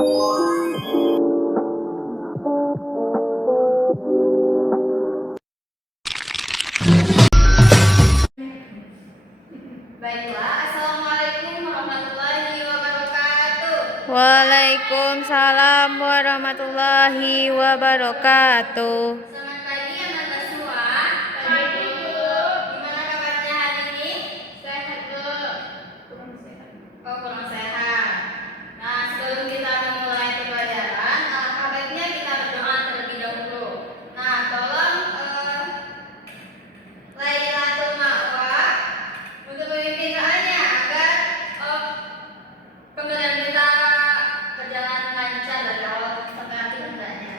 Baiklah, Assalamualaikum warahmatullahi wabarakatuh. Waalaikumsalam warahmatullahi wabarakatuh. Selamat pagi anak-anak semua. Pagi Bu. Gimana kabarnya hari ini? Sehat Bu. Oh, kurang sehat. Nah, sebelum kita memulai pembelajaran, alangkah baiknya kita berdoa terlebih dahulu. Nah, tolong Lailatul Ma'wa untuk memimpin doanya agar pembelajaran kita berjalan lancar dari awal sampai akhir hendaknya.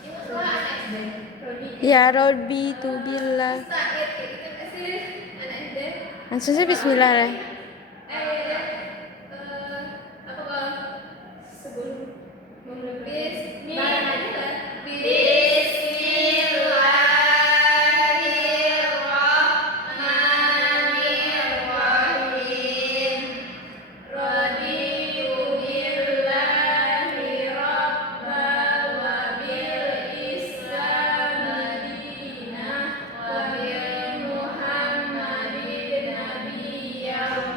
Ini semua anak SD. Ya Rabbi tu billah. Anak SD. Langsung saja bismillah lah. Sebelum Bismillahirrahmanirrahim. Raditu billahi rabba wa bil islam madinah wa bil muhammadin nabiyya wa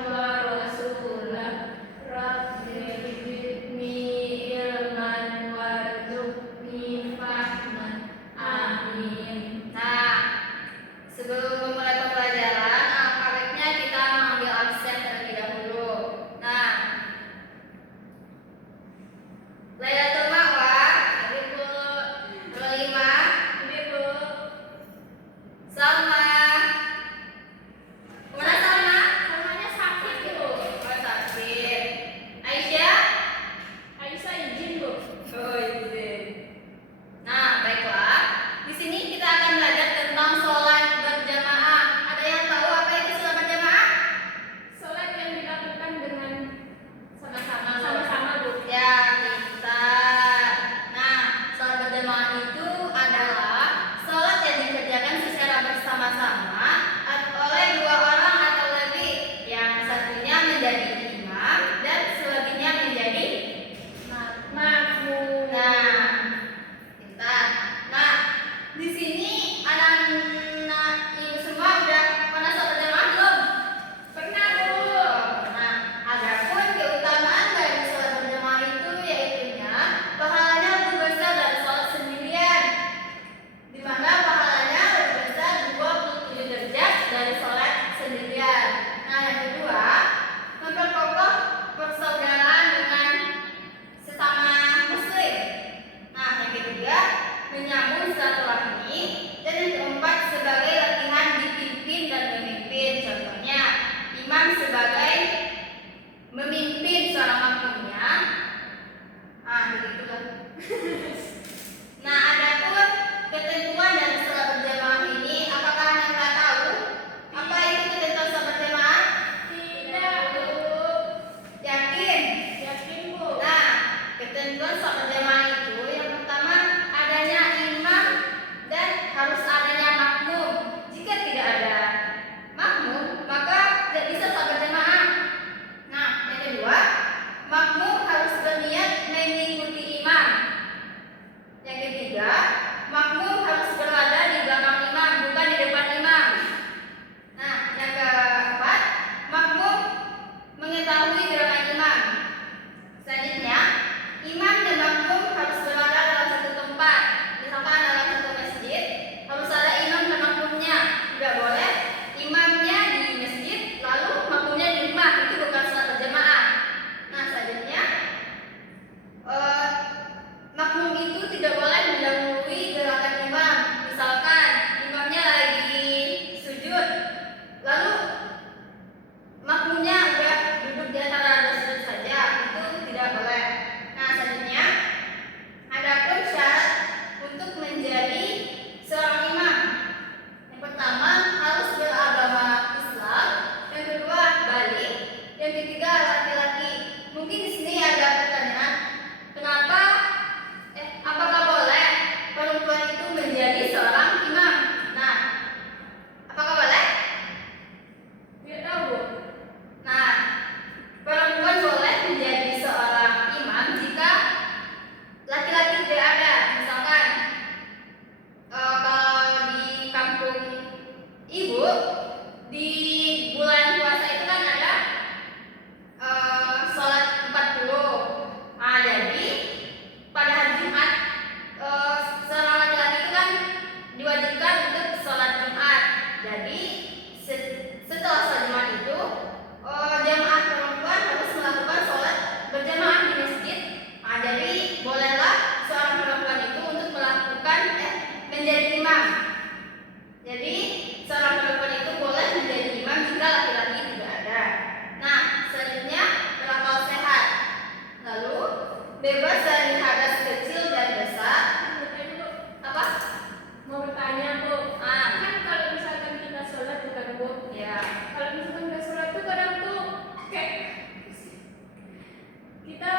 kita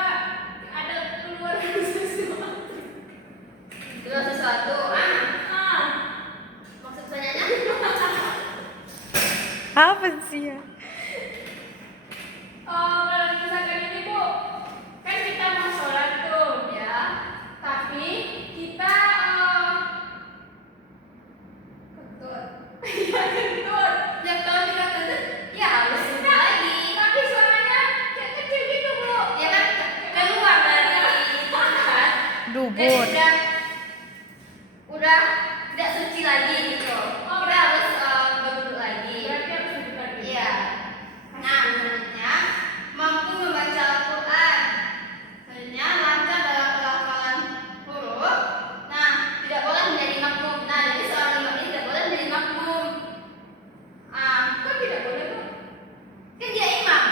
ada keluar sesuatu. Keluar sesuatu. Maksud tanyanya? Apa sih ya? Kalau misalkan ini Bu, kan kita mau sholat tuh, ya. Tapi kita kentut. Ya kentut. Ya kalau kita kentut, ya harus sudah lagi. Tapi suaranya kayak kecil gitu Bu. Ya kan keluar dari kan. Dubur. Dan udah tidak suci lagi gitu. Kita harus berwudu lagi. Berarti harus duduk lagi. Iya. Nah, selanjutnya mampu membaca Al-Quran. Selanjutnya lancar dalam pelafalan huruf. Nah, tidak boleh menjadi makmum. Nah, jadi seorang imam ini tidak boleh menjadi makmum. Kok tidak boleh Bu? Kan dia imam.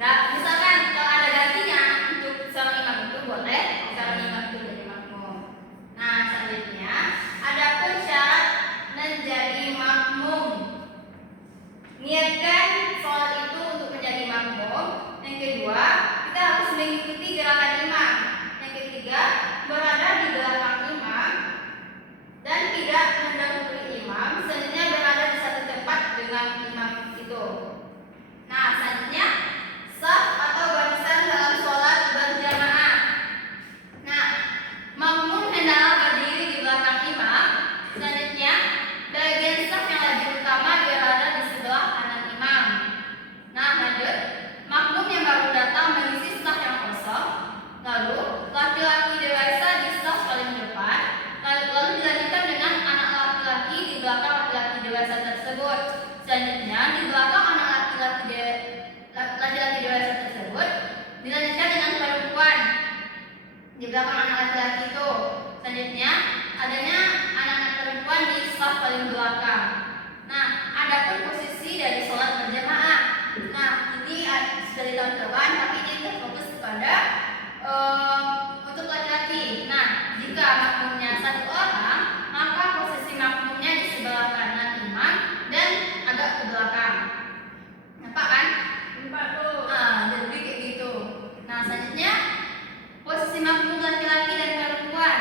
Nah, misalkan kalau ada gantinya untuk seorang imam itu boleh, seorang imam itu menjadi makmum. Nah, selanjutnya adapun syarat menjadi makmum. Niatkan sholat itu untuk menjadi makmum. Yang kedua, kita harus mengikuti gerakan imam. Yang ketiga, berada di belakang imam dan tidak mendahului imam. Selanjutnya berada di satu tempat dengan imam itu. Nah, selanjutnya shaf atau barisan dalam sholat berjamaah. Nah, makmum hendaklah berdiri di belakang imam. Selanjutnya, bagian shaf yang lebih utama berada di sebelah kanan imam. Nah, lanjut. Makmum yang baru datang mengisi shaf yang kosong. Lalu, laki-laki dewasa di shaf paling depan. Lalu dilanjutkan dengan anak laki-laki di belakang laki-laki dewasa tersebut. Selanjutnya, di belakang anak laki-laki dewasa tersebut dilanjutkan dengan perempuan di belakang anak laki-laki itu. Selanjutnya, adanya anak-anak perempuan di shaf paling belakang. Nah, adapun posisi dari sholat berjamaah. Nah, ini sudah ditentukan, tapi ini terfokus kepada untuk laki-laki. Nah, jika makmumnya satu orang, maka posisi makmumnya di sebelah kanan imam dan agak ke belakang. Nampak kan? Nampak tuh. Jadi kayak gitu. Nah, selanjutnya posisi makmum laki-laki dan perempuan.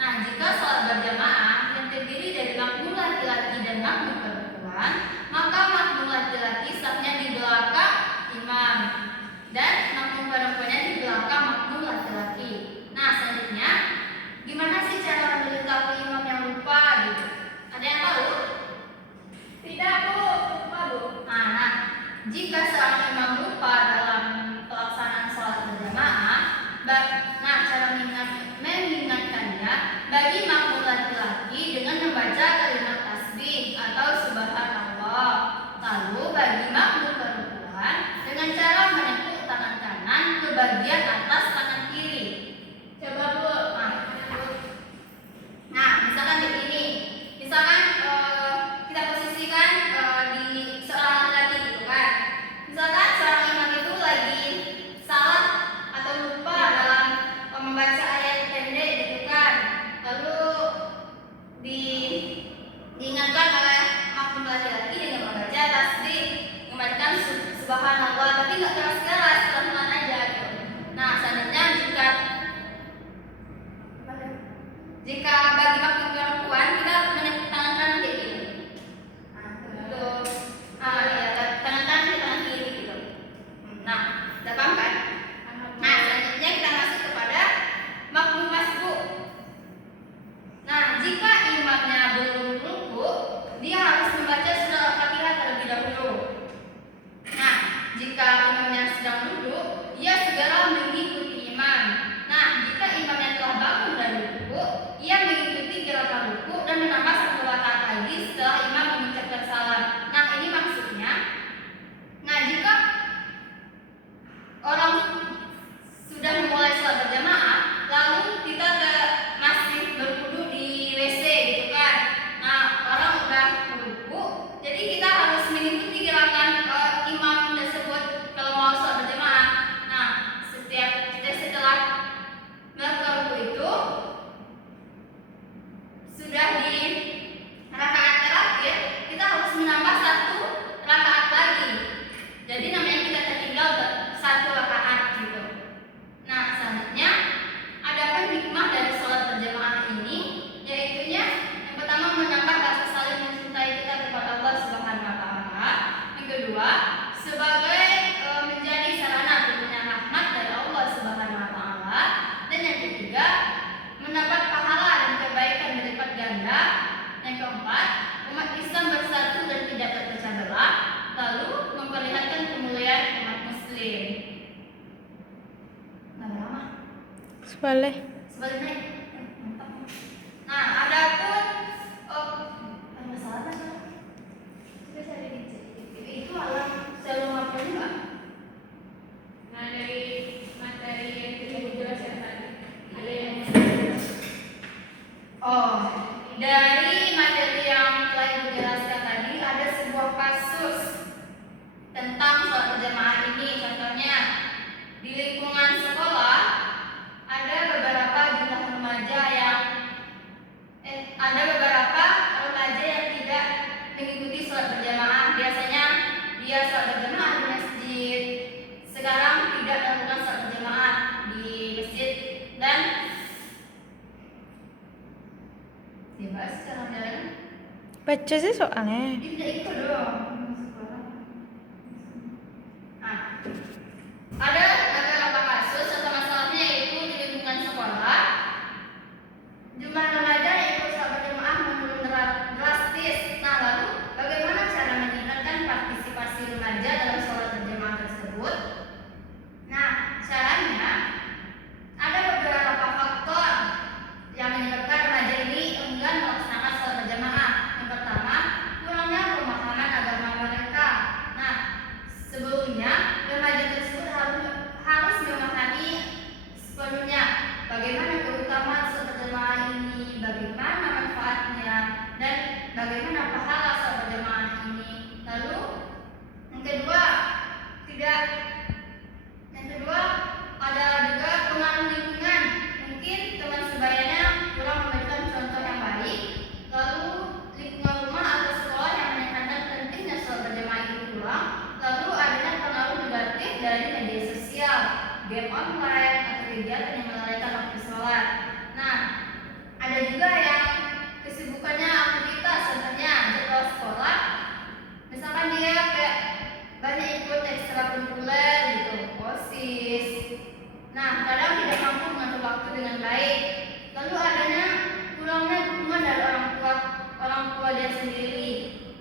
Nah, jika sholat berjamaah yang terdiri dari makmum laki-laki dan makmum perempuan, maka makmum laki-laki safnya di belakang imam dan makmum perempuannya di belakang makmum laki-laki. Nah, selanjutnya gimana sih cara memberitahu imam yang lupa gitu? Ada yang tahu? Tidak Bu, lupa Bu. Nah, jika seorang imam lupa dalam pelaksanaan sholat berjamaah, nah cara mengingatkannya bagi makmum laki-laki dengan membaca kalimat tasbih atau subhanallah. Lalu bagi makmum perempuan dengan cara menepuk tangan kanan ke bagian atas tangan kiri. Coba Bu. Nah, misalkan begini. Misalkan kita posisikan di seorang laki-laki gitu kan. Misalkan seorang imam itu lagi salah atau lupa dalam membaca ayat pendek gitu kan. Lalu diingatkan oleh makmum laki-laki dengan membaca tasbih, membacakan subhanallah, tapi nggak keras-keras, pelan-pelan aja gitu. Nah, selanjutnya jika bagi makmum perempuan kita menepuk tangan kanan kayak gini. Untuk tangan kanan di tangan kiri gitu. Nah, udah paham kan? Nah, selanjutnya kita masuk kepada makmum masbuk. Nah, jika imamnya belum ruku, dia harus membaca surah Al-Fatihah terlebih dahulu. Nah, jika imamnya sedang duduk, ia segera mengikuti imam. Nah, jika imamnya telah bangun dari ruku, ia mengikuti gerakan ruku dan menambah satu rakaat lagi setelah imam mengucapkan salam. Nah, ini maksudnya. Nah, jika orang sudah memulai sholat berjamaah, lalu kita masih berwudu di WC gitu kan. Nah, orang udah ruku, jadi kita harus mengikuti gerakan imam tersebut kalau mau sholat berjamaah. Boleh. Sebaliknya. Mantap. Nah, adapun ada masalah apa sih? Coba saya dicek. Itu alam sel apa enggak? Nah, dari materi yang kita jelaskan tadi, ada yang dari materi yang telah dijelaskan tadi ada sebuah kasus tentang sholat berjamaah ini. Contohnya di lingkungan sekolah ada beberapa jumlah remaja yang tidak mengikuti sholat berjamaah. Biasanya dia sholat berjamaah di masjid. Sekarang tidak melakukan sholat berjamaah di masjid dan bebas cara jalan. Baca sih soalnya. Tidak ikut dong. Nah, ada beberapa kasus atau masalahnya yaitu di lingkungan sekolah jumlah remaja yang ikut sholat berjamaah menurun drastis. Nah, lalu bagaimana cara meningkatkan partisipasi remaja dalam sholat berjamaah tersebut? Nah, caranya ada beberapa faktor yang menyebabkan remaja ini enggan melaksanakan sholat berjamaah. Yang pertama, kurangnya pemahaman agama mereka. Nah, sebelumnya remaja tersebut harus memahami sepenuhnya bagaimana keutamaan sholat berjamaah ini, bagaimana manfaatnya, dan bagaimana pahala sholat berjamaah ini. Lalu yang kedua, ada juga pengaruh lingkungan. Mungkin teman sebayanya kurang memberikan contoh yang baik. Lalu lingkungan rumah atau sekolah yang menekankan pentingnya sholat berjamaah itu kurang. Lalu adanya pengaruh negatif dari media sosial, game online, atau kegiatan yang melalaikan waktu sholat. Nah, ada juga yang kesibukannya aktivitas, contohnya jadwal sekolah. Misalkan dia kayak banyak ikut ekstrakurikuler gitu, OSIS. Nah, kadang tidak mampu mengatur waktu dengan baik. Lalu adanya kurangnya dukungan dari orang tua dia sendiri.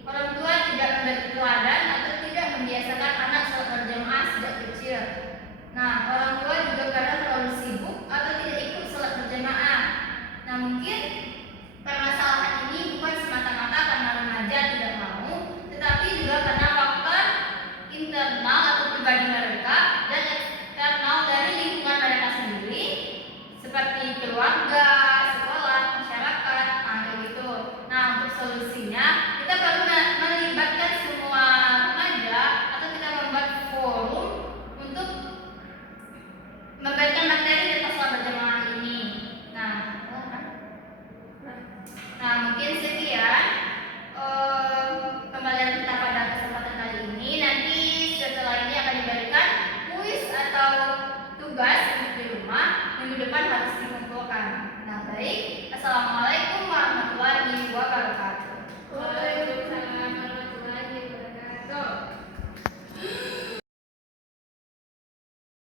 Orang tua tidak memberi teladan atau tidak membiasakan anak sholat berjamaah sejak kecil. Nah, orang tua